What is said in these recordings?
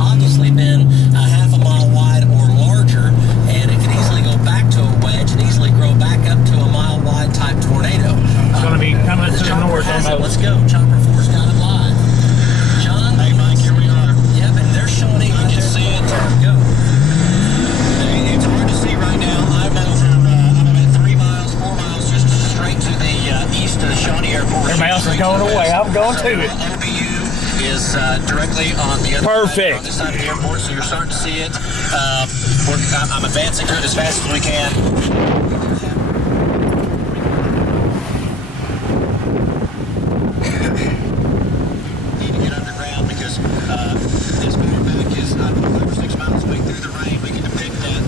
obviously been a half a mile wide or larger, and it could easily go back to a wedge and easily grow back up to a mile wide type tornado. It's going to be coming to the north almost. Let's go. Chopper 4's got it live. John? Hey, Mike, here we are. Yep, and there's Shawnee right there. See it. Go. It's hard to see right now. I'm about 3 miles, 4 miles, just straight to the east of the Shawnee Airport. Everybody else is going away. I'm going to it. OBU is directly on the other Perfect. side, on this side of the airport, so you're starting to see it. I'm advancing through it as fast as we can. Need to get underground because this far back is 5 or 6 miles away through the rain. We can depict that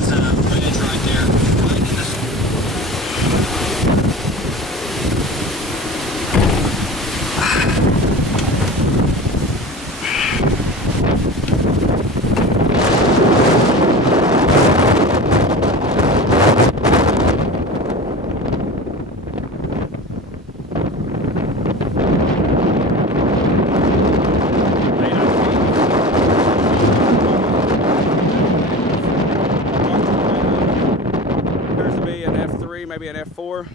wedge right there. Right in the Appears to be an F3, maybe an F4.